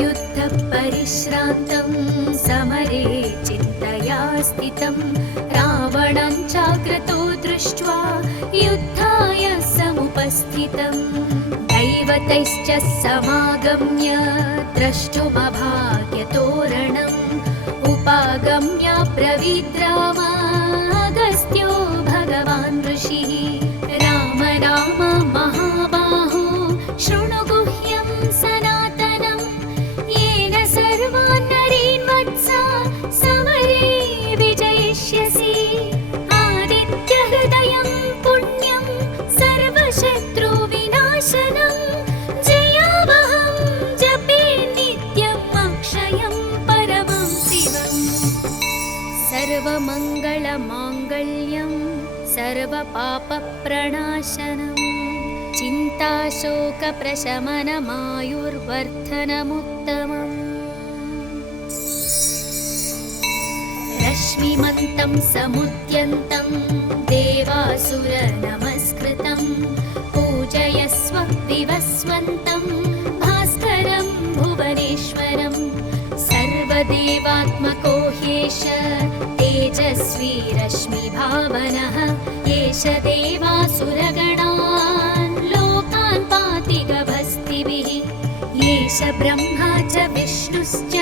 युद्धपरिश्रान्तं समरे चिन्तया स्थितं रावणं चाग्रतो दृष्ट्वा युद्धाय समुपस्थितं दैवतैश्च समागम्य द्रष्टुमभाग्यतोरणम् उपागम्य ब्रवीद्रामागस्त्यो भगवान् ऋषिः राम राम महाबाहो शृणु गुह्यं सनातनं येन सर्वान् नरीन् वत्सा समरे विजयिष्यसि आदित्यहृदयं पुण्यं सर्वशत्रुविनाशनं जयावहं जपे नित्यम् अक्षयं परमं शिवम् सर्वमङ्गलमाङ्गल्यं सर्वपापप्रणाशनं चिन्ताशोकप्रशमनमायुर्वर्धनमुत्तमम् रश्मिमन्तं समुद्यन्तं देवासुरनमस्कृतं पूजयस्व विवस्वन्तं भास्करं भुवनेश्वरं सर्वदेवात्मको ह्येष तेजस्वी रश्मिभावनः एष देवासुरगणान् लोकान् पाति गभस्तिभिः एष ब्रह्मा च विष्णुश्च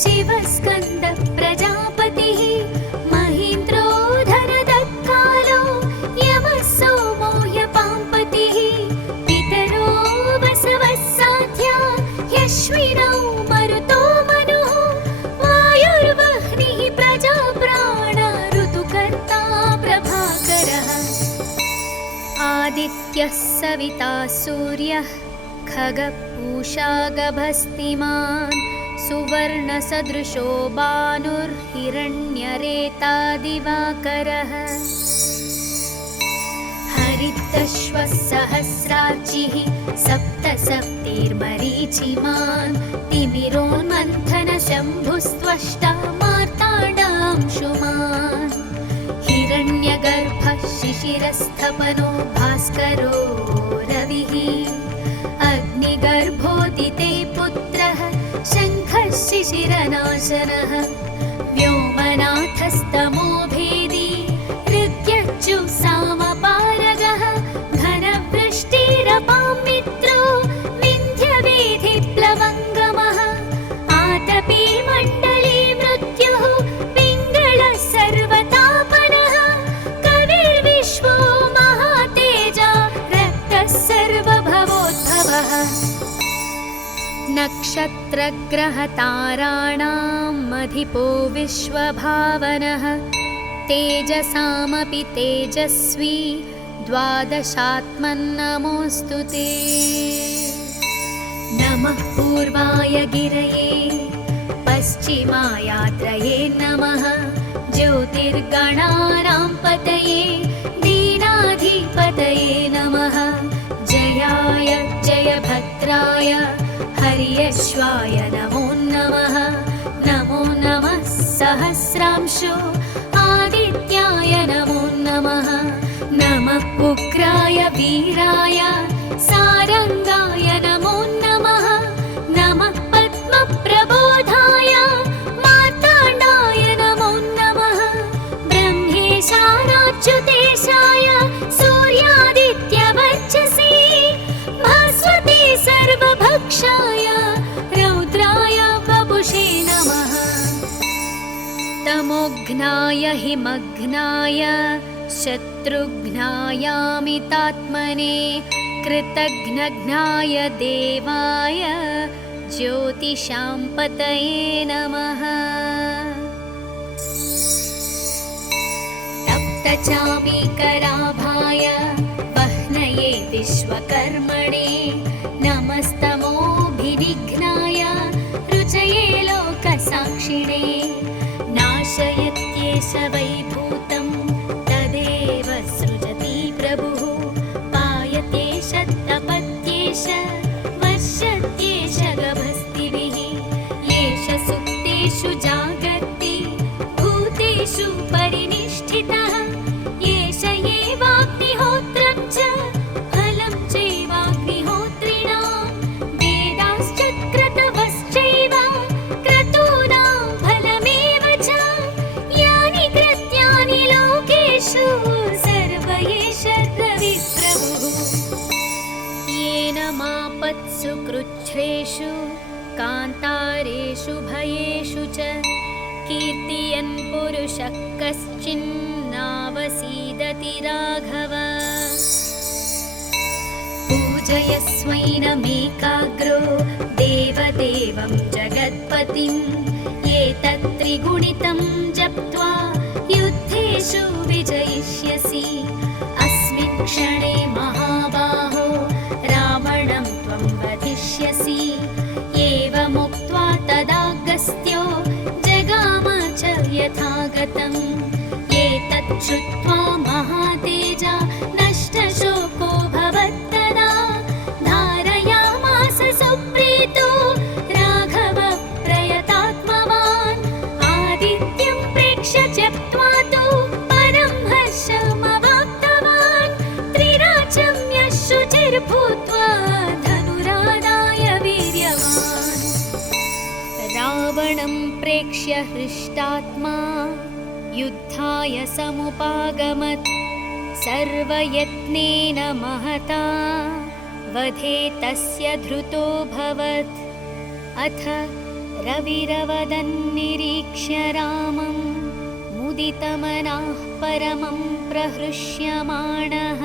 शिवस्कन्द प्रजापतिः महीन्द्रो धनदत्कालो यमः सोमो ह्यपाम्पतिः पितरो वसवः साध्या ह्यश्विनौ मरुतो मनुः वायुर्वह्निः प्रजाप्राण ऋतुकर्ता प्रभाकरः आदित्यः सविता सूर्यः खगपूषा गभस्तिमान् सुवर्णसदृशो भानुर्हिरण्यरेता दिवाकरः हरितश्वः सहस्रार्चिः सप्तसप्तिर्मरीचिमान् तिमिरोन्मन्थनशम्भुस्त्वष्टा मार्ताण्डांशुमान् हिरण्यगर्भः शिशिरस्थपनो भास्करो रविः अग्निगर्भोदिते पुत्रः शङ्खः शिशिरनाशनः व्योमनाथस्तमो भेदी ऋग्यजुःसामपारगः घनवृष्टिरपां मित्रो विन्ध्यवेधिप्लवङ्गमः आतपी मण्डली मृत्युः पिङ्गळः सर्वतापनः कविर्विश्वो महातेजा रक्तः सर्वभवोद्भवः नक्षत्रग्रहताराणाम् अधिपो विश्वभावनः तेजसामपि तेजस्वी द्वादशात्मन्नमोऽस्तु ते नमः पूर्वाय गिरये पश्चिमायात्रये नमः ज्योतिर्गणानां पतये दीनाधिपतये नमः जयाय जयभद्राय हर्यश्वाय नमो नमः नमो नमः सहस्रांशो आदित्याय नमो नमः नमः उग्राय वीराय सारंगाय नमो नमः नमः पद्मप्रबोधाय मार्ताण्डाय नमो नमः ब्रह्मेशानाच्युतेशाय सूर्यादित्यवर्चसे भास्वते सर्वभक्षाय रौद्राय वपुषे नमः तमोघ्नाय हिमघ्नाय शत्रुघ्नायामितात्मने कृतघ्नघ्नाय देवाय ज्योतिषां पतये नमः तप्तचामीकराभाय वह्नये विश्वकर्मणे नमस्तमोभिनिघ्नाय रुचये लोकसाक्षिणे नाशयत्येष वैभूतं तदेव सृजति प्रभुः पायत्येष तपत्येष वर्षत्येष गभस्तिभिः येष सुप्तेषु जागर्ति भूतेषु परिनिष्ठितः येष एवाग्निहोत्रं च फलं चैवाग्निहोत्रिणां वेदाश्च क्रतवश्चैव वज्रेषु कान्तारेषु भयेषु च कीर्तियन् पुरुषः कश्चिन्नावसीदति राघव। पूजयस्वैनमेकाग्रो देवदेवं जगत्पतिम् एतत्त्रिगुणितं जप्त्वा युद्धेषु विजयिष्यसि। अस्मिन् क्षणे महाबाहो रावणं त्वं वधिष्यसि। एवमुक्त्वा तदागस्त्यो जगाम च यथागतम्। एतत् श्रुत्वा महातेजा नष्टशोको भवत्तदा। धारयामास सुप्रीतो राघव प्रयतात्मवान्। आदित्यं प्रेक्ष्य त्यक्त्वा तु परं हर्षमवाप्तवान्। त्रिराचम्य शुचिर्भूत्वा धनुरादाय वीर्यवान्। रावणं प्रेक्ष्य हृष्टात्मा युद्धाय समुपागमत्। सर्वयत्नेन महता वधे तस्य धृतोऽभवत्। अथ रविरवदन्निरीक्ष्य रामं मुदितमनाः परमं प्रहृष्यमाणः।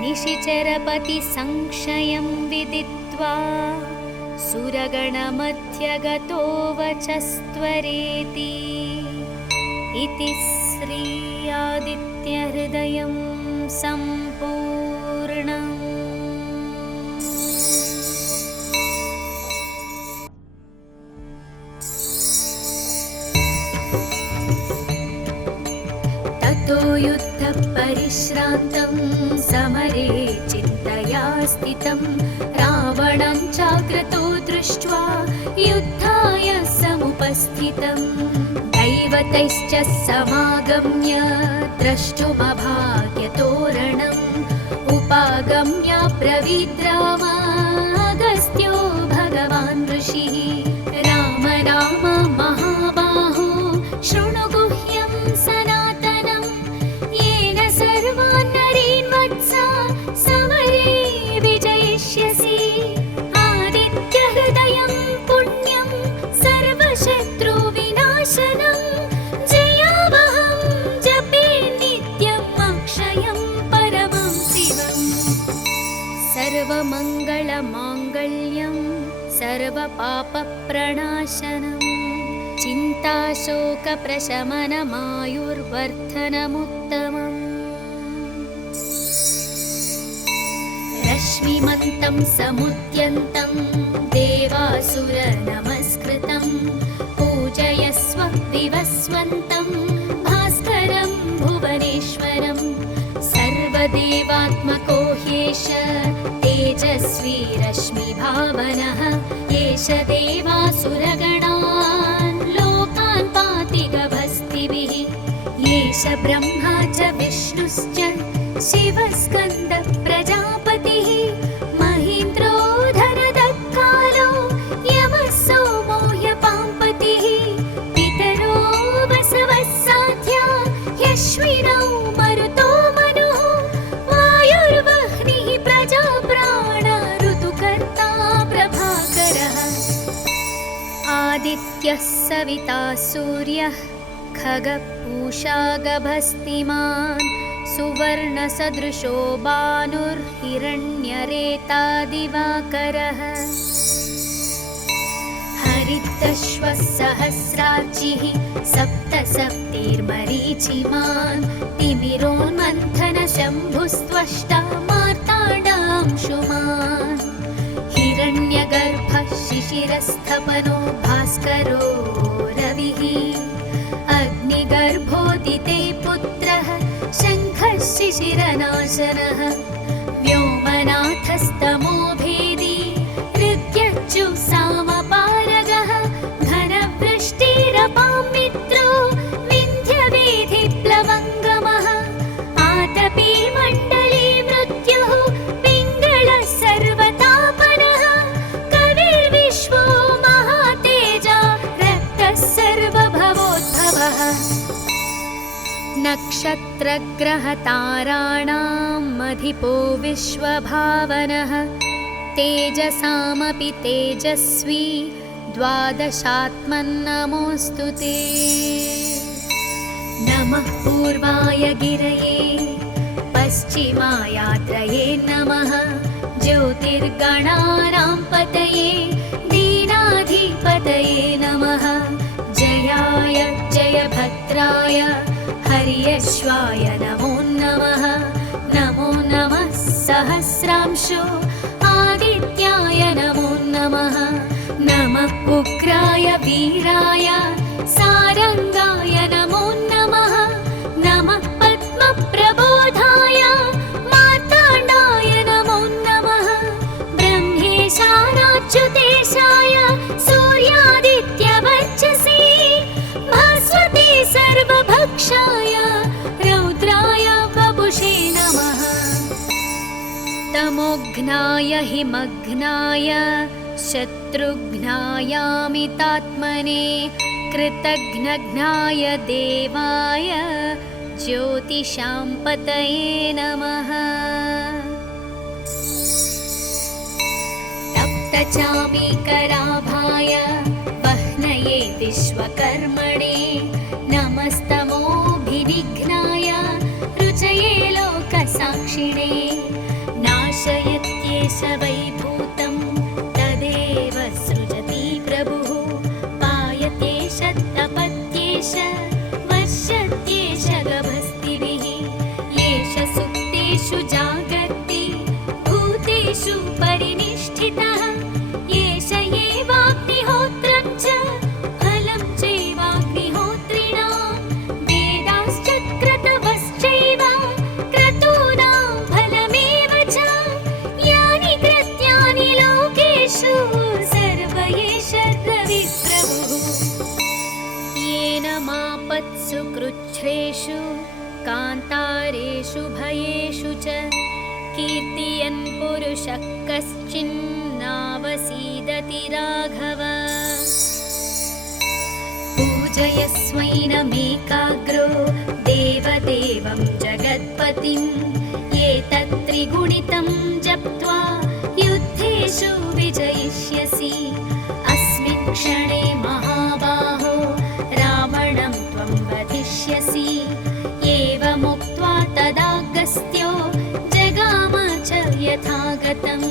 निशिचरपतिसंशयं विदित्वा सुरगणमध्यगतो वचस्त्वरेति। इति श्री आदित्यहृदयं सम्पूर्णम्। ततो युद्धपरिश्रान्तं समरे चिन्तया स्थितं रावणं चाग्रतो दृष्ट्वा युद्धाय समुपस्थितम्। दैवतैश्च समागम्य द्रष्टुमभाग्यतोरणम्। उपागम्य ब्रवीद्रामागस्त्यो भगवान् ऋषिः। राम राम महाबाहो शृणु गुह्यं सनातनं। येन सर्वान् नरीन् वत्सा समरे विजयिष्यसि। आदित्यहृदयं पुण्यं सर्वशत्रुविनाशनं। जयावहं जपे नित्यम् अक्षयं परमं शिवम्। सर्वमङ्गलमाङ्गल्यं सर्वपापप्रणाशनं। चिन्ताशोकप्रशमनमायुर्वर्धनमुत्तमम्। रश्मिमन्तं समुद्यन्तं देवासुरनमस्कृतं। पूजयस्व विवस्वन्तं भास्करं भुवनेश्वरं। सर्वदेवात्मको ह्येष तेजस्वी रश्मिभावनः। एष देवासुरगणान् लोकान् पाति गभस्तिभिः। एष ब्रह्मा च विष्णुश्च शिवस्कन्द प्रजापतिः। महीन्द्रो धनदत्कालो यमः सोमो ह्यपाम्पतिः। पितरो वसवः साध्या ह्यश्विनौ मरुतो मनुः। वायुर्वह्निः प्रजाप्राण ऋतुकर्ता प्रभाकरः। आदित्यः सविता सूर्यः खगपूषा गभस्तिमान्। सुवर्णसदृशो भानुर्हिरण्यरेता दिवाकरः। हरितश्वः सहस्रार्चिः सप्तसप्तिर्मरीचिमान्। तिमिरोन्मन्थनशम्भुस्त्वष्टा मार्ताण्डांशुमान्। हिरण्यगर्भः शिशिरस्थपनो भास्करो रविः। अग्निगर्भोदिते पुत्रः शङ्खः शिशिरनाशनः। व्योमनाथस्तमो भेदी ऋग्यज्जु सामपारगः। घनवृष्टिरपां मित्रो विन्ध्यवेधिप्लवङ्गमः। आतपी मण्डली मृत्युः पिङ्गळः सर्वतापनः। कविर्विश्वो महातेजा रक्तः सर्वभवोद्भवः। नक्षत्रग्रहताराणाम् अधिपो विश्वभावनः। तेजसामपि तेजस्वी द्वादशात्मन्नमोऽस्तु ते। नमः पूर्वाय गिरये पश्चिमायात्रये नमः। ज्योतिर्गणानां पतये दीनाधिपतये नमः। जयाय जयभद्राय हर्यश्वाय नमो नमः। नमो नमः सहस्रांशो आदित्याय नमो नमः। नमः उग्राय वीराय सारंगाय नमो नमः। नमः पद्मप्रबोधाय मार्ताण्डाय नमो नमः। ब्रह्मेशानाच्युतेशाय सूर्यादित्यवर्चसे भास्वते सर्वभक्षाय रौद्राय वपुषे नमः। तमोघ्नाय हिमघ्नाय शत्रुघ्नायामितात्मने कृतघ्नघ्नाय देवाय ज्योतिषां पतये नमः। तप्तचामीकराभाय वह्नये विश्वकर्मणे नमस्तमोभिनिघ्नाय रुचये लोकसाक्षिणे। नाशयत्येष वैभूतं तदेव सृजति प्रभुः। पायत्येष तपत्येष वश्यत्येष गभस्तिभिः। येष सुप्तेषु जागर्ति भूतेषु परिनिष्ठितः। येष एवाग्निहोत्रं च फलं चैवाग्निहोत्रिणां। वेदाश्च क्रतवश्चैव क्रतूनां फलमेव च। यानि कृत्यानि लोकेषु सर्व एष रविप्रभुः। येन मापत्सु कृच्छ्रेषु कान्तारेषु भयेषु च कीर्तयन् पुरुषः कश्चिन्नावसीदति राघव। पूजयस्वैनमेकाग्रो देवदेवं जगत्पतिम्। एतत्त्रिगुणितं जप्त्वा युद्धेषु विजयिष्यसि। अस्मिन् क्षणे महाबाहो रावणं त्वं वधिष्यसि। एवमुक्त्वा तदागस्त्यो जगाम च यथागतम्।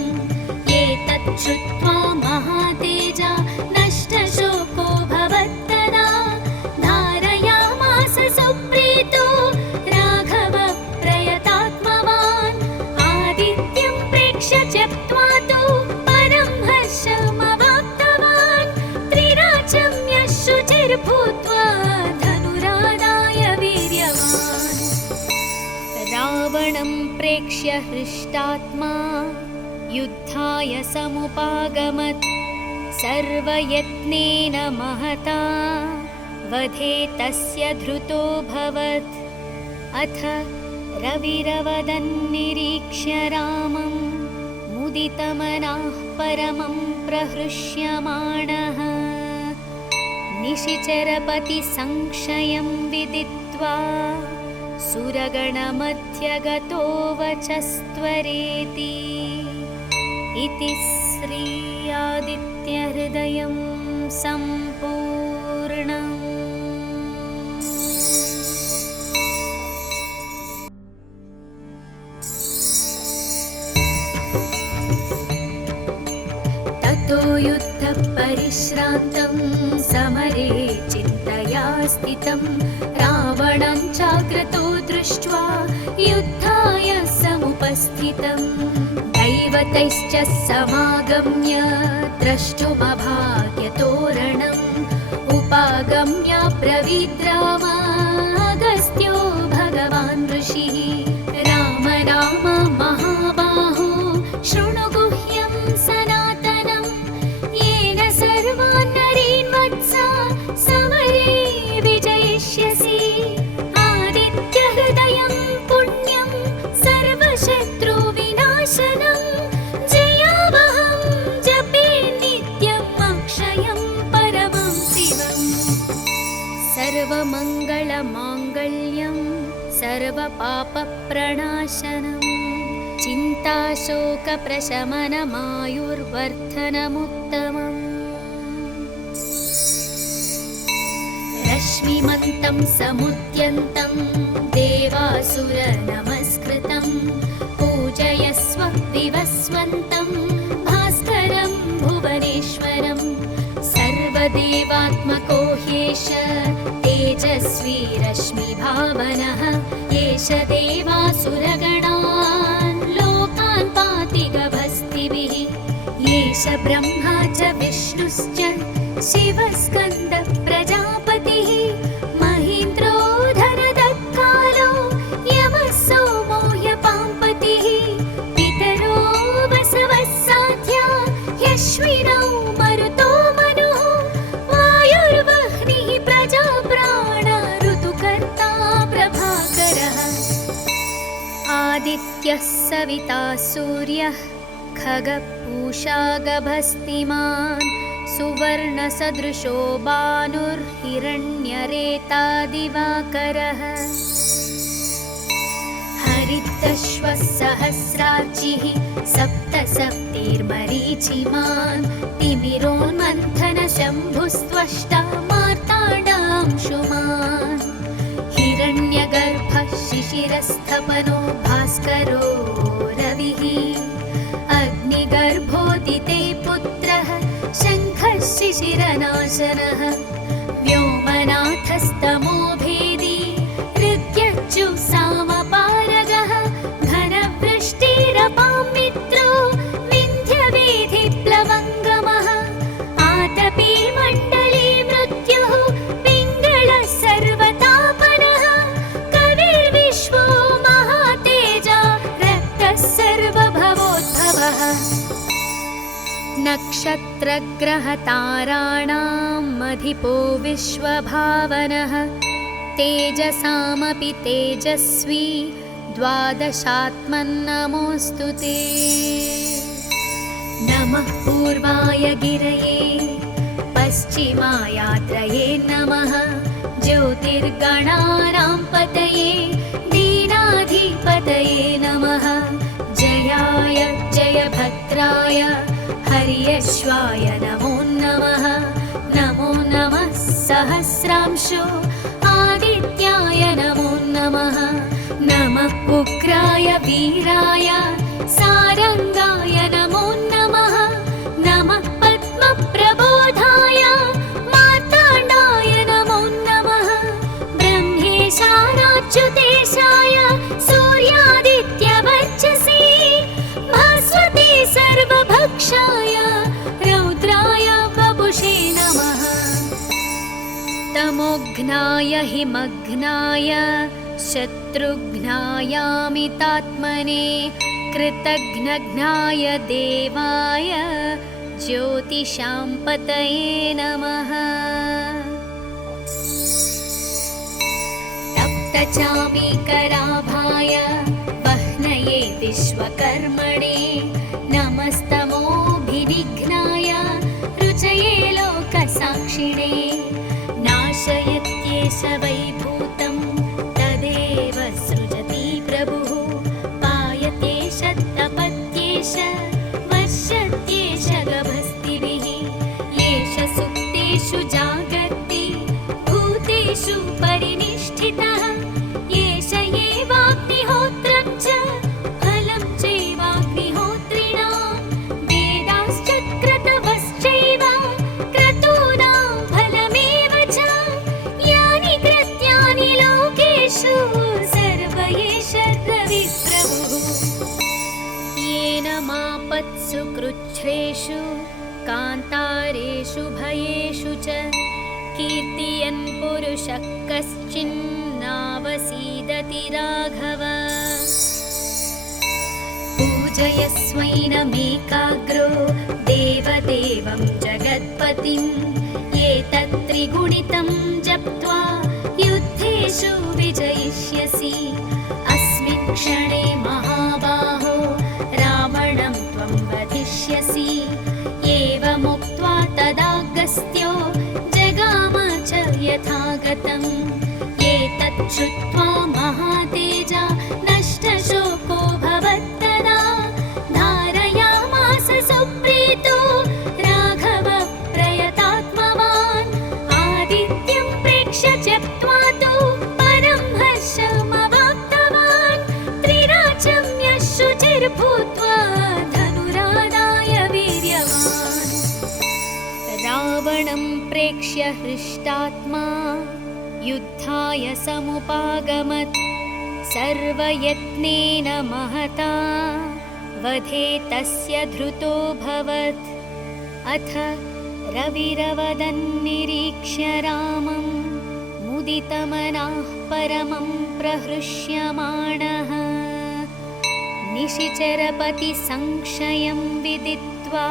एतत् श्रुत्वा महातेजा नष्टशोको भवत्तदा। धारयामास सुप्रीतो राघव प्रयतात्मवान्। आदित्यं प्रेक्ष्य त्यक्त्वा तु परं हर्षमवाप्तवान्। त्रिराचम्य शुचिर्भूत्वा धनुरादाय वीर्यवान्। रावणं प्रेक्ष्य हृष्टात्मा युद्धाय समुपागमत्। सर्वयत्नेन महता वधे तस्य धृतोऽभवत्। अथ रविरवदन्निरीक्ष्य रामं मुदितमनाः परमं प्रहृष्यमाणः। निशिचरपतिसंशयं विदित्वा सुरगणमध्यगतो वचस्त्वरेति। इति श्री आदित्यहृदयं सम्पूर्णम्। ततो युद्धपरिश्रान्तं समरे चिन्तया स्थितं। रावणं चाग्रतो दृष्ट्वा युद्धाय समुपस्थितम्। दैवतैश्च समागम्य द्रष्टुमभाग्यतोरणम्। उपागम्य ब्रवीद्राम अगस्त्यो भगवान् ऋषिः। राम राम महाबाहो शृणु गुह्यं सनातनं। येन सर्वान् नरीन् वत्सा समरे विजयिष्यसि। आदित्यहृदयं पुण्यं सर्वशत्रुविनाशनं। जयावहं जपे नित्यम् अक्षयं परमं शिवम्। सर्वमङ्गलमाङ्गल्यं सर्वपापप्रणाशनं चिन्ताशोकप्रशमनमायुर्वर्धनमुत्तमम् रश्मिमन्तं समुद्यन्तं देवासुरनमस्कृतं पूजयस्व विवस्वन्तं भास्करं भुवनेश्वरं सर्वदेवात्मको ह्येष तेजस्वी रश्मिभावनः एष देवासुरगणान् लोकान् पाति गभस्तिभिः एष ब्रह्मा च विष्णुश्च शिवस्कन्द प्रजापतिः महीन्द्रो धनदत्कालो यमः सोमो ह्यपाम्पतिः पितरो वसवः साध्या ह्यश्विनौ मरुतो मनुः वायुर्वह्निः प्रजाप्राण ऋतुकर्ता प्रभाकरः आदित्यः सविता सूर्यः खगपूषा गभस्तिमान् सुवर्णसदृशो भानुर्हिरण्यरेता दिवाकरः हरितश्वः सहस्रार्चिः सप्तसप्तिर्मरीचिमान् तिमिरोन्मन्थनशम्भुस्त्वष्टा मार्ताण्डांशुमान् हिरण्यगर्भः शिशिरस्थपनो भास्करो रविः अग्निगर्भोदिते पुत्रः शङ्खः शिशिरनाशनः व्योमनाथस्तमो भेदी ऋग्यच्युसामपारगः घनवृष्टिरपां मित्रो विन्ध्यवेधिप्लवङ्गमः आतपी मण्डली मृत्युः पिङ्गळः सर्वतापनः कविर्विश्वो महातेजा रक्तः सर्वभवोद्भवः नक्षत्रग्रहताराणाम् अधिपो विश्वभावनः तेजसामपि तेजस्वी द्वादशात्मन्नमोऽस्तु ते नमः पूर्वाय गिरये पश्चिमायात्रये नमः ज्योतिर्गणानां पतये दीनाधिपतये नमः जयाय जयभद्राय हर्यश्वाय नमो नमः नमो नमः सहस्रांशो आदित्याय नमो नमः नमः उग्राय वीराय सारंगाय नमो नमः नमः पद्मप्रबोधाय मार्ताण्डाय नमो नमः ब्रह्मेशानाच्युतेशाय सूर्यादित्यवर्चसे भास्वते सर्वभक्षाय रौद्राय वपुषे नमः तमोघ्नाय हिमघ्नाय शत्रुघ्नायामितात्मने कृतघ्नघ्नाय देवाय ज्योतिषां पतये नमः तप्तचामीकराभाय वह्नये विश्वकर्मणे नमस्तमोभिनिघ्नाय रुचये लोकसाक्षिणे नाशयत्येष वैभूतं तदेव सृजति प्रभुः पायतेष तपत्येष वर्षत्येष गभस्तिभिः येष सुप्तेषु जागर्ति भूतेषु परिनिष्ठितः येष एवाग्निहोत्रं च फलं चैवाग्निहोत्रिणां वेदाश्च क्रतवश्चैव क्रतूनां फलमेव च यानि कृत्यानि लोकेषु सर्व एष रविप्रभुः येन मापत्सु कृच्छ्रेषु कान्तारेषु भयेषु च कीर्तयन् पुरुषः कश्चिन्नावसीदति राघव पूजयस्वैनमेकाग्रो देवदेवं जगत्पतिं एतत्त्रिगुणितं जप्त्वा युद्धेषु विजयिष्यसि अस्मिन् क्षणे महाबाहो रावणं त्वं वधिष्यसि एवमुक्त्वा तदागस्त्यो जगाम च यथागतम् एतत् श्रुत्वा महातेजा नष्टशोको भवत्तदा भूत्वा धनुरादाय वीर्यवान्। रावणं प्रेक्ष्य हृष्टात्मा युद्धाय समुपागमत्। सर्वयत्नेन महता वधे तस्य धृतोऽभवत्। अथ रविरवदन्निरीक्ष्य रामं मुदितमनाः परमं प्रहृष्यमाणः। निशिचरपतिसंशयं विदित्वा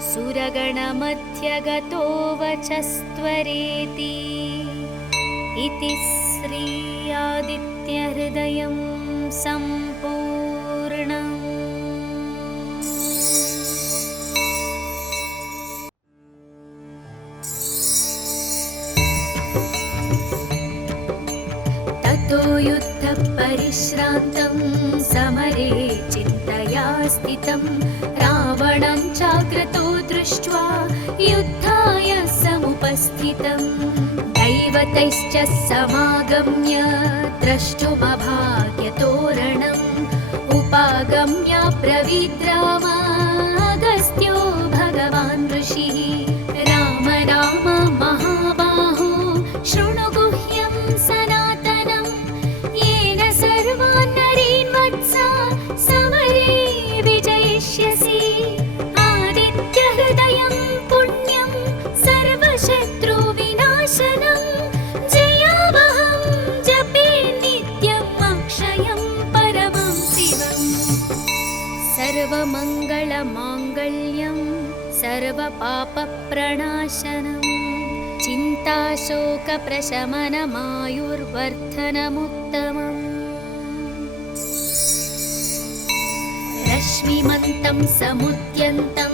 सुरगणमध्यगतो वचस्त्वरेति। इति श्री आदित्यहृदयं सम्पूर्णम्। ततो युद्धपरिश्रान्तं समरे चिन्तया स्थितं रावणं चाग्रतो दृष्ट्वा युद्धाय समुपस्थितम्। दैवतैश्च समागम्य द्रष्टुमभाग्यतोरणम्। उपागम्य ब्रवीद् राम अगस्त्यो भगवान् ऋषिः। राम राम महाबाहो शृणु गुह्यं सनातनं। येन सर्वान् नरीन् वत्सा समरे विजयिष्यसि। आदित्यहृदयं पुण्यं सर्वशत्रुविनाशनं। जयावहं जपे नित्यम् अक्षयं परमं शिवम्। सर्वमङ्गलमाङ्गल्यं सर्वपापप्रणाशनम्। चिन्ताशोकप्रशमनमायुर्वर्धनमुत्तमम्। रश्मिमन्तं समुद्यन्तं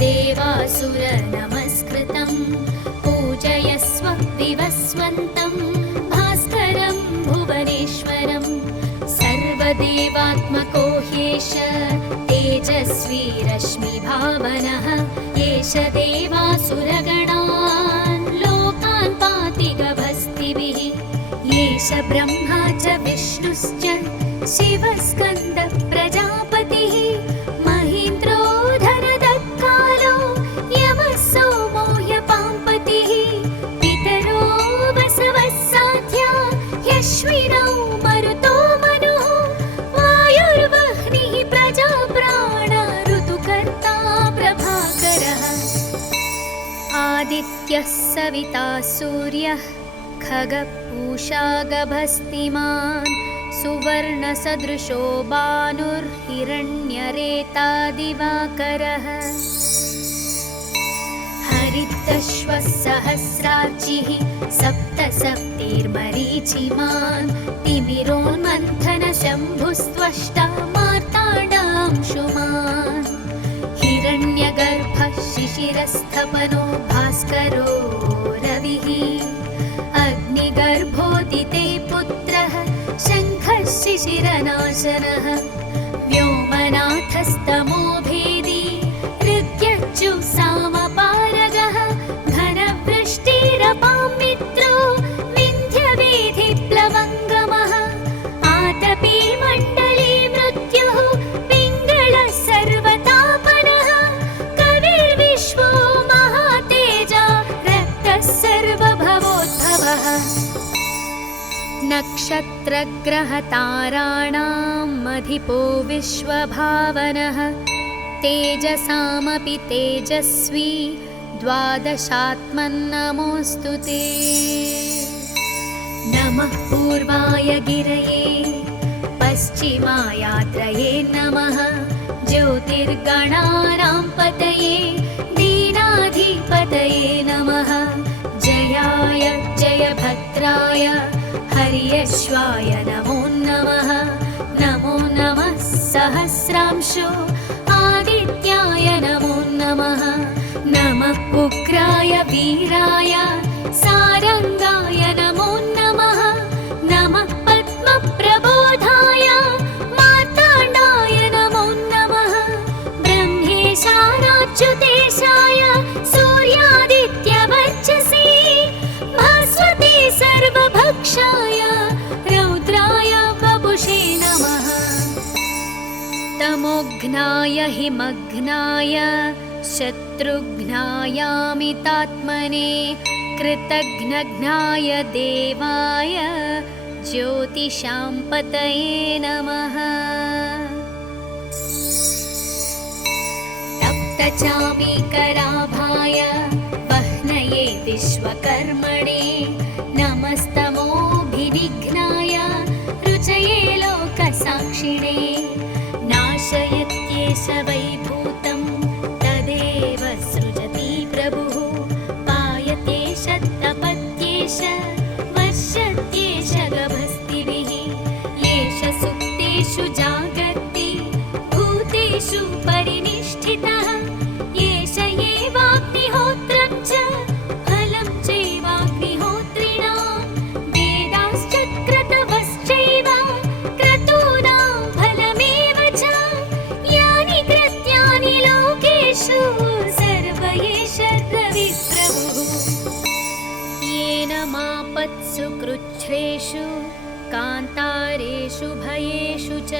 देवासुरनमस्कृतं। पूजयस्व विवस्वन्तं भास्करं भुवनेश्वरं। सर्वदेवात्मको ह्येष तेजस्वी रश्मिभावनः। एष देवासुरगणान् लोकान् पाति गभस्तिभिः। एष ब्रह्मा च विष्णुश्च शिवस्कन्दः प्रजापतिः। महीन्द्रो धनदत्कालो यमः सोमो ह्यपाम्पतिः। पितरो वसवः साध्या ह्यश्विनौ मरुतो मनुः। वायुर्वह्निः प्रजाप्राण ऋतुकर्ता प्रभाकरः। आदित्यः सविता सूर्यः खगपूषा गभस्तिमान्। सुवर्णसदृशो भानुर्हिरण्यरेता दिवाकरः। हरितश्वः सहस्रार्चिः सप्तसप्तिर्मरीचिमान्। तिमिरोन्मन्थनशम्भुस्त्वष्टा मार्ताण्डांशुमान्। हिरण्यगर्भः शिशिरस्थपनो भास्करो रविः। अग्निगर्भोदिते पुत्रः शङ्खः शिशिरनाशनः। व्योमनाथस्तमो भेदी ऋग्यज्जुःसामपारगः। घनवृष्टिरपां मित्रो विन्ध्यवेधिप्लवङ्गमः। आतपी मण्डली मृत्युः पिङ्गळः सर्वतापनः। कविर्विश्वो महातेजा रक्तः सर्वभवोद्भवः। नक्षत्रग्रहताराणां अधिपो विश्वभावनः। तेजसामपि तेजस्वी द्वादशात्मन्नमोऽस्तु ते। नमः पूर्वाय गिरये पश्चिमायात्रये नमः। ज्योतिर्गणानां पतये दीनाधिपतये नमः। जयाय जयभद्राय हर्यश्वाय नमो नमः। नमो नमः सहस्रांशो आदित्याय नमो नमः। नमः उग्राय वीराय सारङ्गाय नमो नमः। नमः पद्मप्रबोधाय मार्ताण्डाय नमो नमः। ब्रह्मेशानाच्युतेशाय सूर्यादित्यवर्चसे भास्वते सर्वभक्षाय रौद्राय वपुषे नमः। तमोघ्नाय हिमघ्नाय शत्रुघ्नायामितात्मने कृतघ्नघ्नाय देवाय ज्योतिषां पतये नमः। तप्तचामीकराभाय वह्नये विश्वकर्मणे नमस्तमोभिनिघ्नाय रुचये लोकसाक्षिणे नाशयत्येष वैभूतं तदेव सृजति प्रभुः पायत्येष तपत्येष वर्षत्येष गभस्तिभिः येष सुप्तेषु जागर्ति भूतेषु परिनिष्ठितः येष एवाग्निहोत्रं च फलं चैवाग्निहोत्रिणां वेदाश्च क्रतवश्चैव क्रतूनां फलमेव च यानि कृत्यानि लोकेषु सर्व एष रविप्रभुः येन मापत्सु कृच्छ्रेषु कान्तारेषु भयेषु च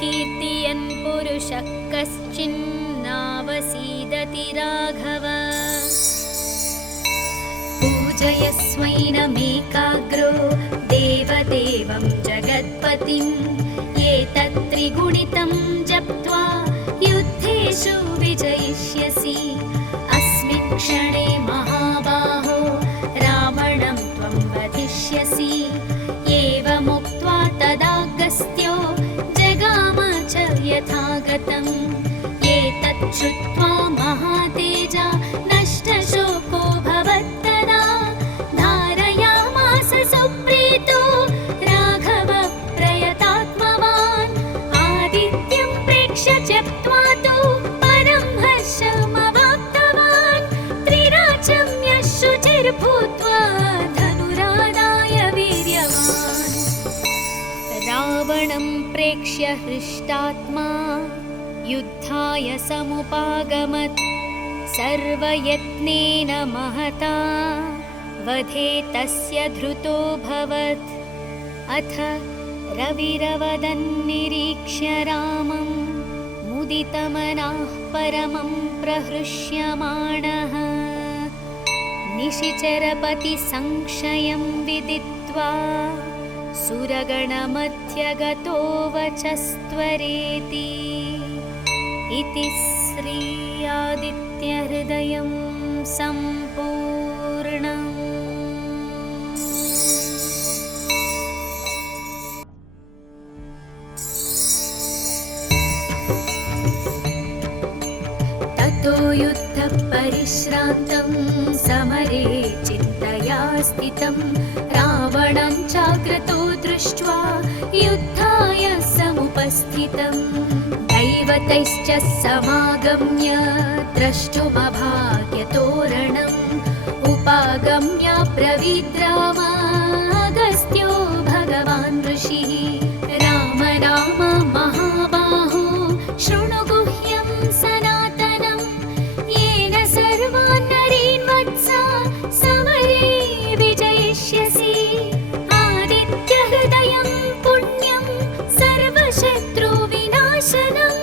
कीर्तयन् पुरुषः कश्चिन्नावसीदति राघव पूजयस्वैनमेकाग्रो देवदेवं जगत्पतिं एतत्त्रिगुणितं जप्त्वा युद्धेषु विजयिष्यसि अस्मिन् क्षणे महाबाहो रावणं त्वं वधिष्यसि एवमुक्त्वा तदागस्त्यो जगाम च यथागतम् एतत् श्रुत्वा महातेजा नष्टशोको भवत्तदा धारयामास सुप्रीतो राघव प्रयतात्मवान् आदित्यं प्रेक्ष्य त्यक्त्वा तु परं हर्षमवाप्तवान् त्रिराचम्य शुचिर्भूत्वा धनुरादाय वीर्यवान् रावणं प्रेक्ष्य हृष्टात्मा युद्धाय समुपागमत् सर्वयत्नेन महता वधे तस्य धृतोऽभवत् अथ रविरवदन्निरीक्ष्य रामं मुदितमनः परमं प्रहृष्यमाणः निशिचरपतिसंशयं विदित्वा सुरगणमध्यगतो वचस्त्वरेति इति श्री आदित्यहृदयं सम्पूर्णम्। ततो युद्धपरिश्रान्तं समरे चिन्तया स्थितं रावणं चाग्रतो दृष्ट्वा युद्धाय समुपस्थितं दैवतैश्च समागम्य द्रष्टुमभाग्यतोरणम् उपागम्य ब्रवीद्रामागस्त्यो भगवान् ऋषिः राम राम महाबाहो शृणु गुह्यं सनातनं येन सर्वान् नरीन् वत्सा समरे विजयिष्यसि आदित्यहृदयं पुण्यं सर्वशत्रुविनाशनं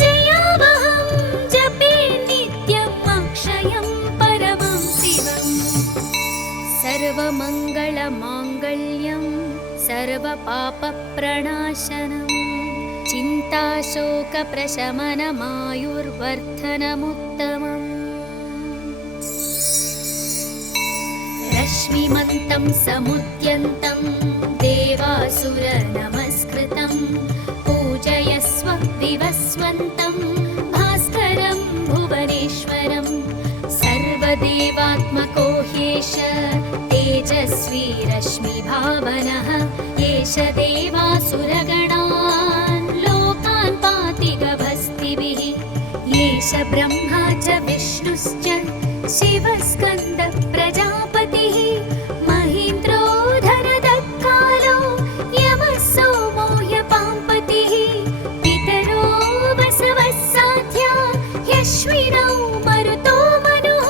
जयावहं जपे नित्यम् अक्षयं परमं शिवम् सर्वमङ्गलमाङ्गल्यं सर्वपापप्रणाशनं चिन्ताशोकप्रशमनमायुर्वर्धनमुत्तमम् रश्मिमन्तं समुद्यन्तं देवासुरनमस्कृतं पूजयस्व विवस्वन्तं भास्करं भुवनेश्वरं सर्वदेवात्मको ह्येष तेजस्वी रश्मिभावनः एष देवासुरगणान् लोकान् पाति गभस्तिभिः एष ब्रह्मा च विष्णुश्च शिवस्कन्द प्रजापतिः महीन्द्रो धनदत्कालो यमः सोमो ह्यपाम्पतिः पितरो वसवः साध्या ह्यश्विनौ मरुतो मनुः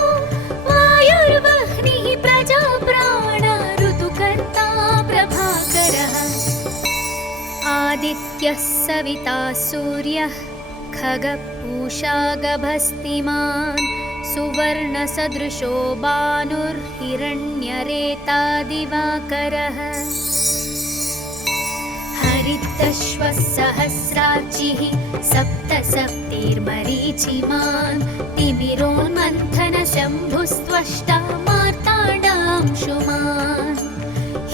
वायुर्वह्निः प्रजाप्राण ऋतुकर्ता प्रभाकरः आदित्य आदित्यः सविता सूर्यः खगपूषा गभस्तिमान् सुवर्णसदृशो भानुर्हिरण्यरेता दिवाकरः हरितश्वः सहस्रार्चिः सप्तसप्तिर्मरीचिमान् तिमिरोन्मन्थनशम्भुस्त्वष्टा मार्ताण्डांशुमान्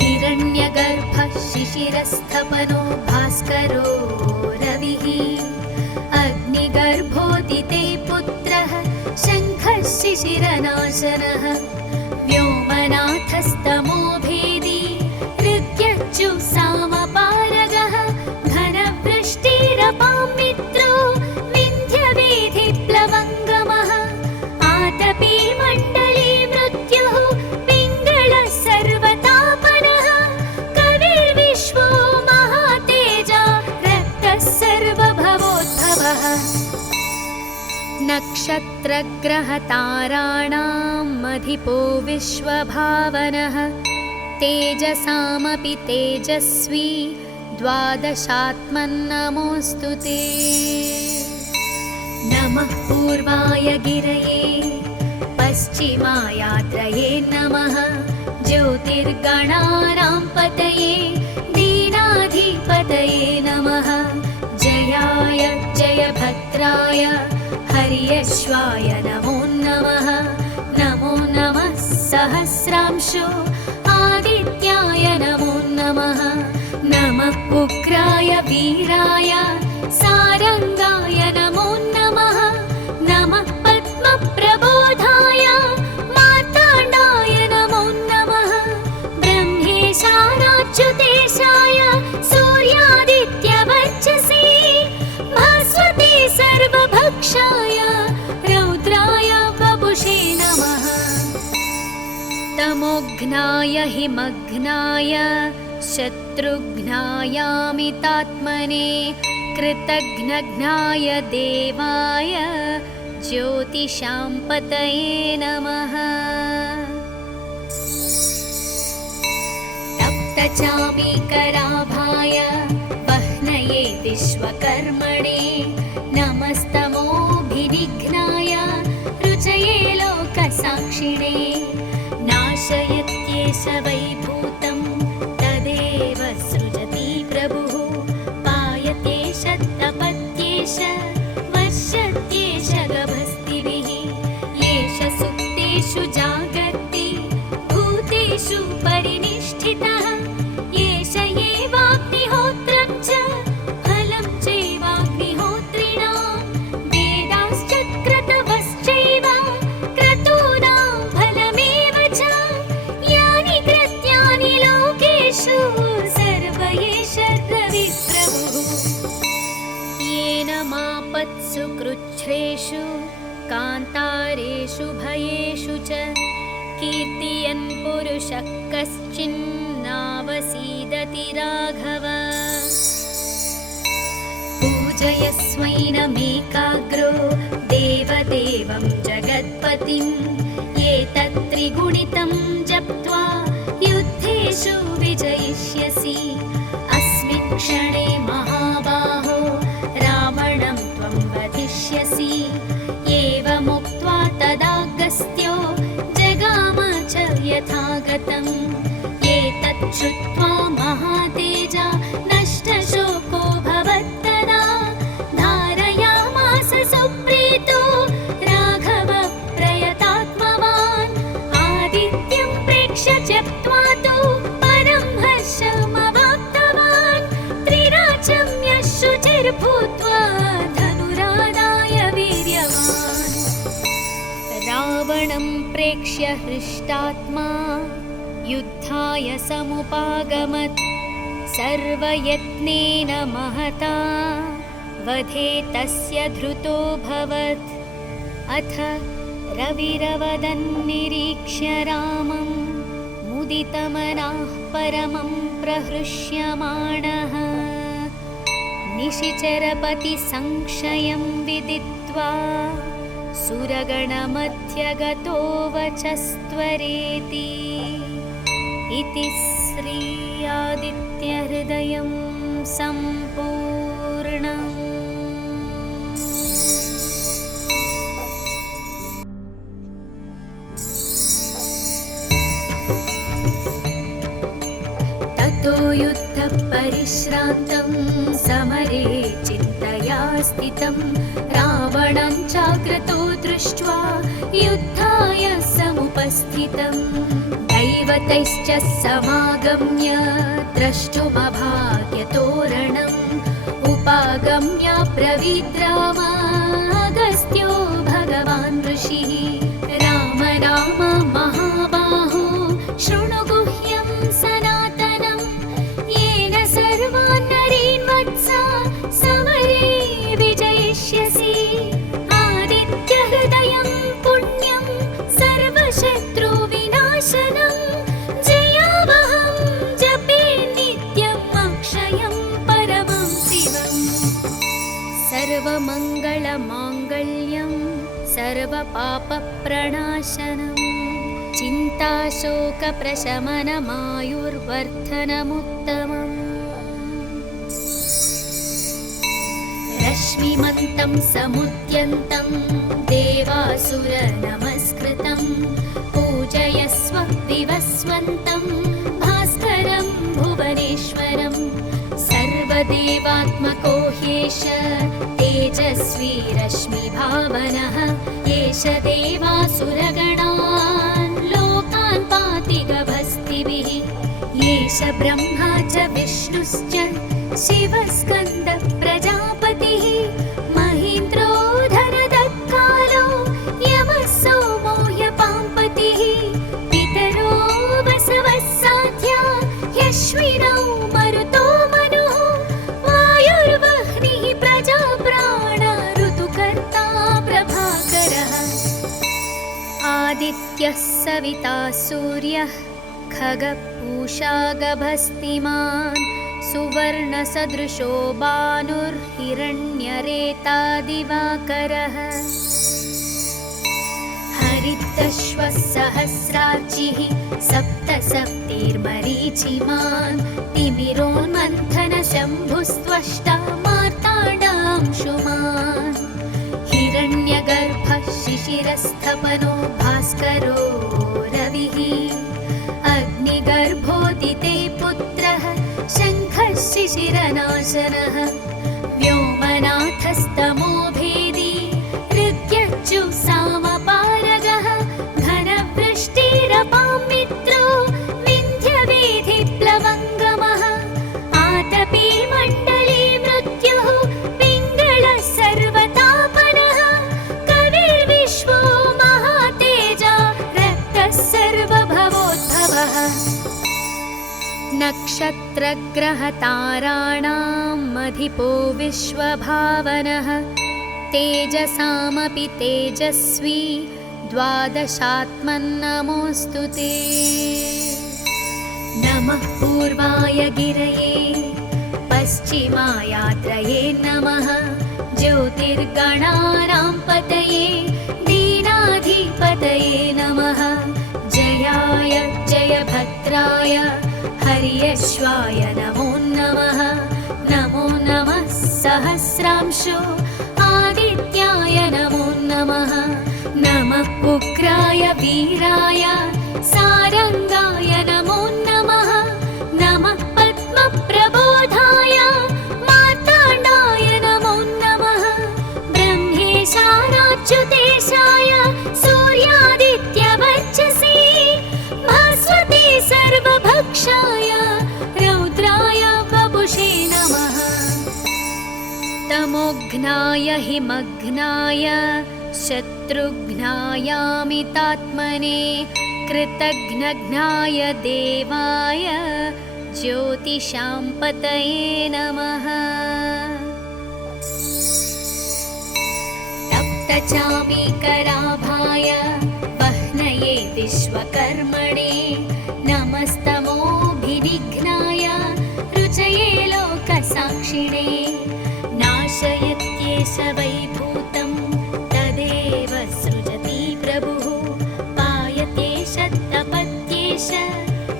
हिरण्यगर्भः शिशिरस्थपनो भास्करो रविः अग्निगर्भोदिते पुत्रः शङ्खः शिशिरनाशनः व्योमनाथस्तमो भेदी ऋग्यज्जुः सामपारगः घनवृष्टिरपां मित्रो विन्ध्यवेधिप्लवङ्गमः आतपी मण्डली मृत्युः पिङ्गळः सर्वतापनः कविर्विश्वो महातेजा रक्तः सर्वभवोद्भवः नक्षत्रग्रहताराणाम् अधिपो विश्वभावनः तेजसामपि तेजस्वी द्वादशात्मन्नमोऽस्तु ते नमः पूर्वाय गिरये पश्चिमायात्रये नमः ज्योतिर्गणानां पतये दीनाधिपतये नमः जयाय जयभद्राय हर्यश्वाय नमो नमः नमो नमः सहस्रांशो आदित्याय नमो नमः नमः उग्राय वीराय सारंगाय नमो नमः नमः पद्मप्रबोधाय मार्ताण्डाय नमो नमः ब्रह्मेशानाच्युतेशाय सूर्यादित्यवर्चसे भास्वते सर्वभक्षाय रौद्राय वपुषे नमः तमोघ्नाय हिमघ्नाय शत्रुघ्नायामितात्मने कृतघ्नघ्नाय देवाय ज्योतिषां पतये नमः तप्तचामीकराभाय वह्नये विश्वकर्मणे नमस्तमोभिनिघ्नाय रुचये लोकसाक्षिणे नाशयत्येष वैभूतं तदेव सृजति प्रभुः पायतेष तपत्येष वर्षत्येष गभस्तिभिः येष सुप्तेषु जागर्ति भूतेषु परिनिष्ठितः येष एवाग्निहोत्रं च फलं चैवाग्निहोत्रिणां वेदाश्च क्रतवश्चैव क्रतूनां फलमेव च यानि कृत्यानि लोकेषु सर्व एष रविप्रभुः येन मापत्सु कृच्छ्रेषु कान्तारेषु भयेषु च कीर्तयन् पुरुषः कश्चिन्नावसीदति राघव पूजयस्वैनमेकाग्रो देवदेवं जगत्पतिम् एतत्त्रिगुणितं जप्त्वा युद्धेषु विजयिष्यसि अस्मिन् क्षणे महाबाहो रावणं त्वं वधिष्यसि एवमुक्त्वा तदागस्त्यो जगाम च यथागतम् एतत् श्रुत्वा महातेजा नष्टशोको भवत्तदा धारयामास सुप्रीतो राघव प्रयतात्मवान् आदित्यं प्रेक्ष्य त्यक्त्वा तु परं हर्षमवाप्तवान् त्रिराचम्य शुचिर्भूत्वा धनुरादाय वीर्यवान् रावणं प्रेक्ष्य हृष्टात्मा युद्धाय समुपागमत् सर्वयत्नेन महता वधे तस्य धृतोऽभवत् अथ रविरवदन्निरीक्ष्य रामं मुदितमनः परमं प्रहृष्यमाणः निशिचरपतिसंशयं विदित्वा सुरगणमध्यगतो वचस्त्वरेति इति श्री आदित्यहृदयं सम्पूर्णम्। परिश्रान्तं समरे चिन्तया स्थितं रावणं चाग्रतो दृष्ट्वा युद्धाय समुपस्थितं दैवतैश्च समागम्य द्रष्टुमभाग्यतोरणम् उपागम्य ब्रवीद्रामागस्त्यो भगवान् ऋषिः राम राम महाबाहो शृणु गुह्यं सनातनं येन सर्वान् नरीन् वत्सा समरे विजयिष्यसि आदित्यहृदयं पुण्यं सर्वशत्रुविनाशनं जयावहं जपे नित्यम् अक्षयं परमं शिवम् सर्वमङ्गलमाङ्गल्यं सर्वपापप्रणाशनम् चिन्ताशोकप्रशमनमायुर्वर्धनमुत्तमम् रश्मिमन्तं समुद्यन्तं देवासुरनमस्कृतं पूजयस्व विवस्वन्तं भास्करं भुवनेश्वरं सर्वदेवात्मको ह्येष तेजस्वी रश्मिभावनः एष देवासुरगणान् लोकान् पाति गभस्तिभिः एष ब्रह्मा च विष्णुश्च शिवस्कन्द प्रजापतिः महीन्द्रो धनदत्कालो यमः सोमो ह्यपाम्पतिः पितरो वसवः साध्या ह्यश्विनौ मरुतो मनुः वायुर्वह्निः प्रजाप्राण ऋतुकर्ता प्रभाकरः आदित्यः सविता सूर्यः खगपूषा गभस्तिमान् सुवर्णसदृशो भानुर्हिरण्यरेता दिवाकरः हरितश्वः सहस्रार्चिः सप्तसप्तिर्मरीचिमान् तिमिरोन्मन्थनशम्भुस्त्वष्टा मार्ताण्डांशुमान् हिरण्यगर्भः शिशिरस्थपनो भास्करो रविः अग्निगर्भोदिते पुत्रः शङ्खः शिशिरनाशनः व्योमनाथस्तमो भेदी ऋग्यज्जु सामपारगः घनवृष्टिरपां मित्रो विन्ध्यवेधिप्लवङ्गमः आतपी मण्डली मृत्युः पिङ्गळः सर्वतापनः कविर्विश्वो महातेजा रक्तः सर्वभवोद्भवः नक्षत्रग्रहताराणाम् अधिपो विश्वभावनः तेजसामपि तेजस्वी द्वादशात्मन्नमोऽस्तु ते नमः पूर्वाय गिरये पश्चिमायात्रये नमः ज्योतिर्गणानां पतये दीनाधिपतये नमः जयाय जयभद्राय हर्यश्वाय नमो नमः नमो नमः सहस्रांशो आदित्याय नमो नमः नमः उग्राय वीराय सारङ्गाय नमो नमः नमः पद्मप्रबोधाय मार्ताण्डाय नमो नमः ब्रह्मेशानाच्युतेशाय सूर्यादित्यवर्चसे भास्वते सर्वभक्षाय रौद्राय वपुषे नमः तमोघ्नाय हिमघ्नाय शत्रुघ्नायामितात्मने कृतघ्नघ्नाय देवाय ज्योतिषां पतये नमः तप्तचामीकराभाय वह्नये विश्वकर्मणे नमस्तमोभिनिघ्नाय रुचये लोकसाक्षिणे नाशयत्येष वैभूतं तदेव सृजति प्रभुः पायत्येष तपत्येष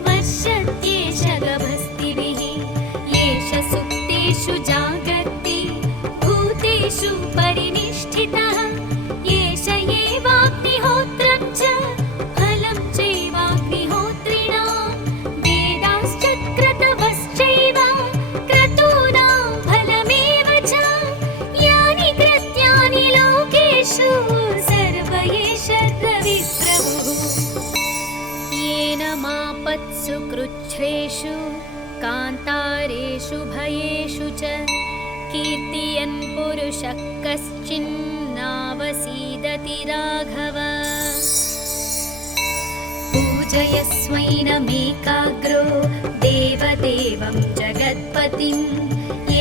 वर्षत्येष गभस्तिभिः येष सुप्तेषु जागर्ति भूतेषु परिनिष्ठितः येष एवाग्निहोत्रं च फलं चैवाग्निहोत्रिणां वेदाश्च क्रतवश्चैव कान्तारेषु भयेषु च कीर्तियन् पुरुषः कश्चिन्नावसीदति राघव पूजयस्वैनमेकाग्रो देवदेवं जगत्पतिम्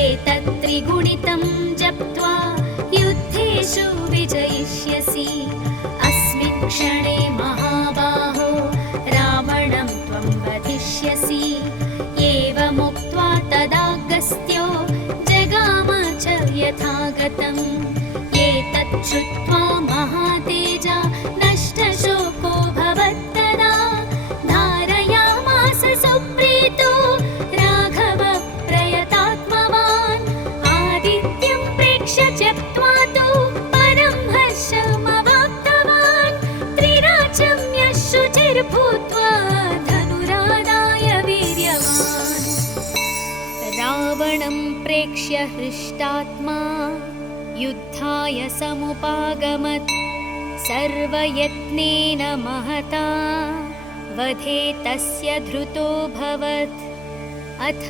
एतत्त्रिगुणितं जप्त्वा युद्धेषु विजयिष्यसि अस्मिन् क्षणे महाबाहो रावणं त्वं वधिष्यसि एवमुक्त्वा तदागस्त्यो जगाम च यथागतम् एतत् श्रुत्वा महातेजा नष्टशोको भवत्तदा धारयामास सुप्रीतो राघव प्रयतात्मवान् आदित्यं प्रेक्ष्य त्यक्त्वा तु परं हर्षमवाप्तवान् त्रिराचम्य शुचिर्भूत्वा धनुरादाय वीर्यवान् रावणं प्रेक्ष्य हृष्टात्मा युद्धाय समुपागमत् सर्वयत्नेन महता वधे तस्य धृतोऽभवत् अथ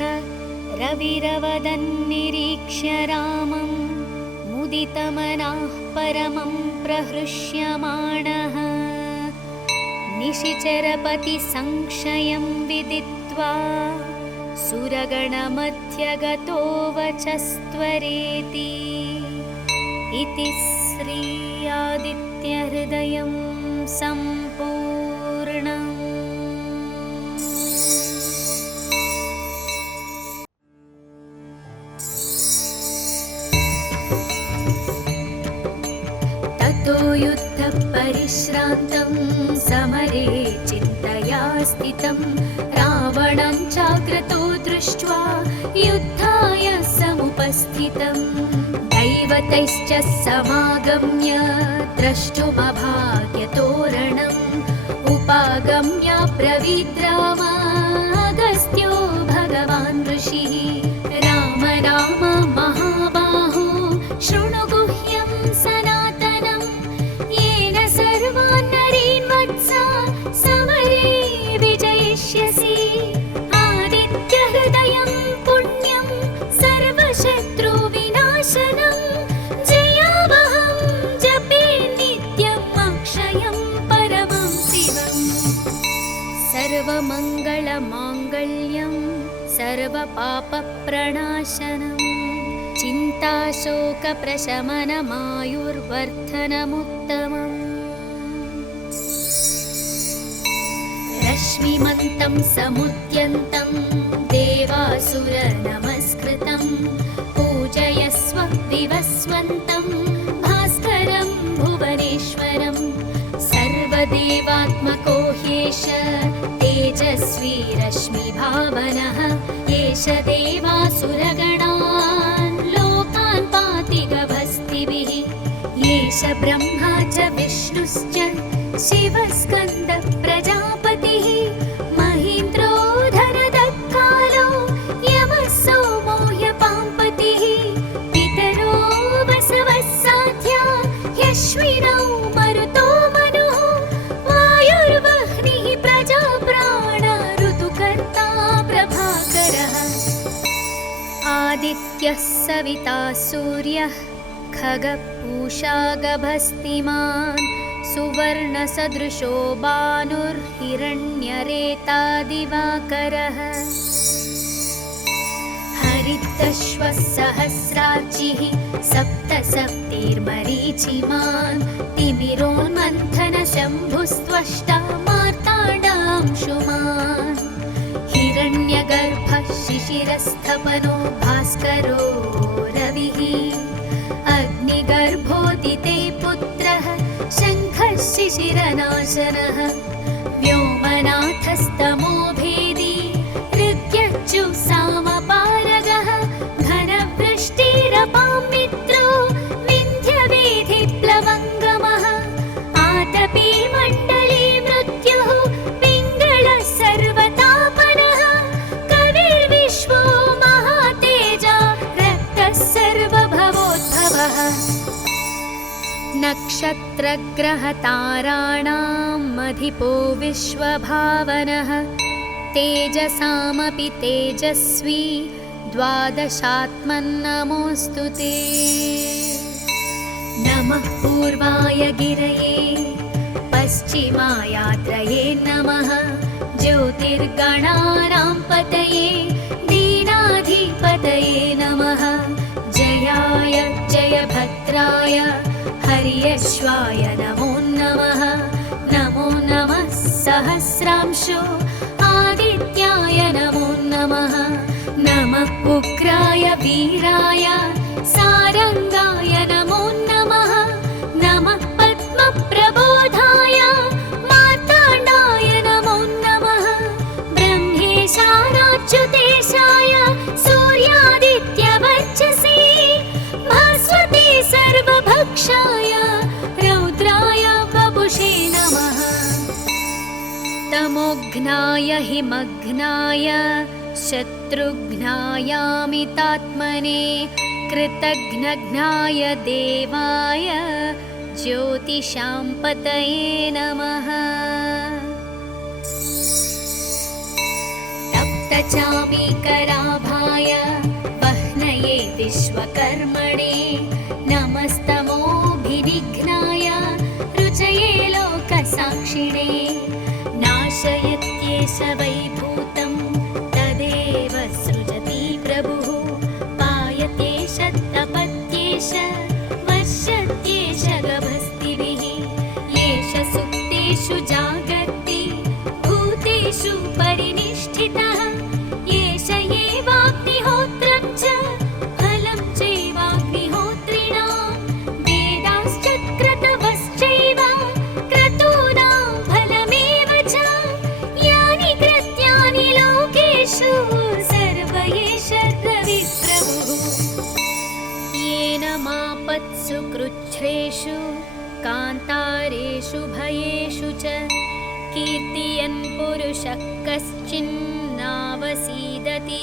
रविरवदन्निरीक्ष्य रामं मुदितमनाः परमं प्रहृष्यमाणः निशिचरपतिसंशयं विदित्वा सुरगणमध्यगतो वचस्त्वरेति इति श्री आदित्यहृदयं सम्पूर्णम्। ततो युद्धपरिश्रान्तं समरे चिन्तया स्थितं रावणं चाग्रतो दृष्ट्वा युद्धाय समुपस्थितम् दैवतैश्च समागम्य द्रष्टुमभाग्यतोरणम् उपागम्य ब्रवीद्रामागस्त्यो भगवान् ऋषिः राम राम महाबाहो शृणु गुह्यं सनातनं येन सर्वान् नरीन् वत्सा समरे विजयिष्यसि आदित्यहृदयं पुण्यं सर्वशत्रुविनाशनं जयावहं जपे नित्यम् अक्षयं परमं शिवम् सर्वमङ्गलमाङ्गल्यं सर्वपापप्रणाशनं चिन्ताशोकप्रशमनमायुर्वर्धनमुत्तमम् रश्मिमन्तं समुद्यन्तं देवासुरनमस्कृतं पूजयस्व विवस्वन्तं भास्करं भुवनेश्वरं सर्वदेवात्मको ह्येष तेजस्वी रश्मिभावनः एष देवासुरगणान् लोकान् पाति गभस्तिभिः एष ब्रह्मा च विष्णुश्च शिवस्कन्द प्रजापतिः महीन्द्रो धनदत्कालो यमः सोमो ह्यपाम्पतिः पितरो वसवः साध्या ह्यश्विनौ मरुतो मनुः वायुर्वह्निः प्रजाप्राण ऋतुकर्ता प्रभाकरः आदित्यः सविता सूर्यः खगपूषा गभस्तिमान् सुवर्णसदृशो भानुर्हिरण्यरेता दिवाकरः हरितश्वः सहस्रार्चिः सप्तसप्तिर्मरीचिमान् तिमिरोन्मन्थनशम्भुस्त्वष्टा मार्ताण्डांशुमान् हिरण्यगर्भः शिशिरस्थपनो भास्करो रविः अग्निगर्भोदिते पुत्रः शङ्खः शिशिरनाशनः व्योमनाथस्तमो भेदी ऋग्यच्चु सामपारगः घनवृष्टिरपां मित्रो विन्ध्यवेधिप्लवङ्गमः आतपी मण्डली मृत्युः पिङ्गळः सर्वतापनः कविर्विश्वो महातेजा रक्तः सर्वभवोद्भवः नक्षत्रग्रहताराणाम् अधिपो विश्वभावनः तेजसामपि तेजस्वी द्वादशात्मन्नमोऽस्तु ते। नमः पूर्वाय गिरये पश्चिमायात्रये नमः। ज्योतिर्गणानां पतये दीनाधिपतये नमः। जयाय जयभद्राय हर्यश्वाय नमो नमः। नमो नमः सहस्रांशो आदित्याय नमो नमः। नमः उग्राय वीराय सारंगाय नमो नमः। नमः पद्मप्रबोधाय मार्ताण्डाय नमो नमः। ब्रह्मेशानाच्युतेशाय सूर्यादित्यवर्चसे भास्वते सर्वभक्षाय रौद्राय वपुषे नमः। तमोघ्नाय हिमघ्नाय शत्रुघ्नायामितात्मने कृतघ्नघ्नाय देवाय ज्योतिषां पतये नमः। तप्तचामीकराभाय वह्नये विश्वकर्मणे नमस्तमोभिनिघ्नाय रुचये लोकसाक्षिणे। नाशयत्येष वैभूतं तदेव सृजति प्रभुः। पायत्येष तपत्येष वश्यत्येष गभस्तिभिः। येष सुप्तेषु जागर्ति भूतेषु परिनिष्ठितः। येष एवाग्निहोत्रं च फलं चैवाग्निहोत्रिणां। वेदाश्च क्रतवश्चैव क्रतूनां फलमेव च। यानि कृत्यानि लोकेषु सर्व एष रविप्रभुः। येन मापत्सु कृच्छ्रेषु कान्तारेषु भयेषु च कीर्तयन् पुरुषः कश्चिन्नावसीदति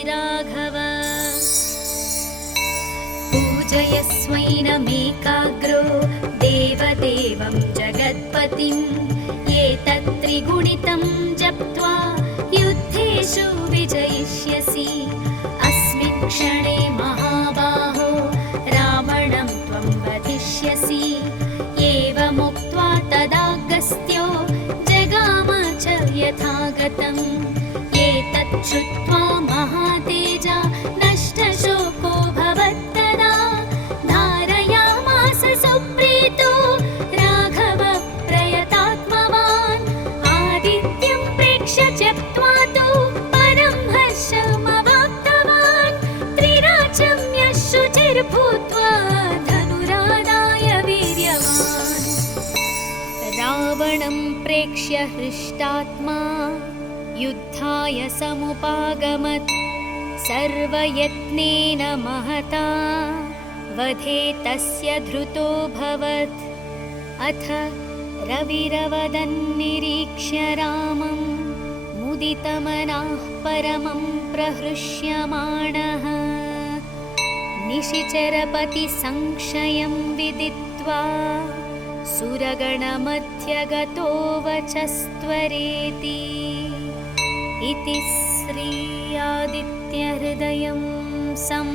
राघव। पूजयस्वैनमेकाग्रो देवदेवं जगत्पतिम्। एतत्त्रिगुणितं जप्त्वा युद्धेषु विजयिष्यसि। अस्मिन् क्षणे महाबाहो रावणं त्वं वधिष्यसि। एवमुक्त्वा तदागस्त्यो जगाम च यथागतम्। एतत् श्रुत्वा महातेजा नष्टशोको भवत्तदा। धारयामास सुप्रीतो राघव प्रयतात्मवान्। आदित्यं प्रेक्ष्य त्यक्त्वा तु परं हर्षमवाप्तवान्। त्रिराचम्य शुचिर्भूत्वा धनुरादाय वीर्यवान्। रावणं प्रेक्ष्य हृष्टात्मा युद्धाय समुपागमत्। सर्वयत्नेन महता वधे तस्य धृतोऽभवत्। अथ रविरवदन्निरीक्ष्य रामं मुदितमनाः परमं प्रहृष्यमाणः। निशिचरपतिसंशयं विदित्वा सुरगणमध्यगतो वचस्त्वरेति। इति श्री आदित्यहृदयं सं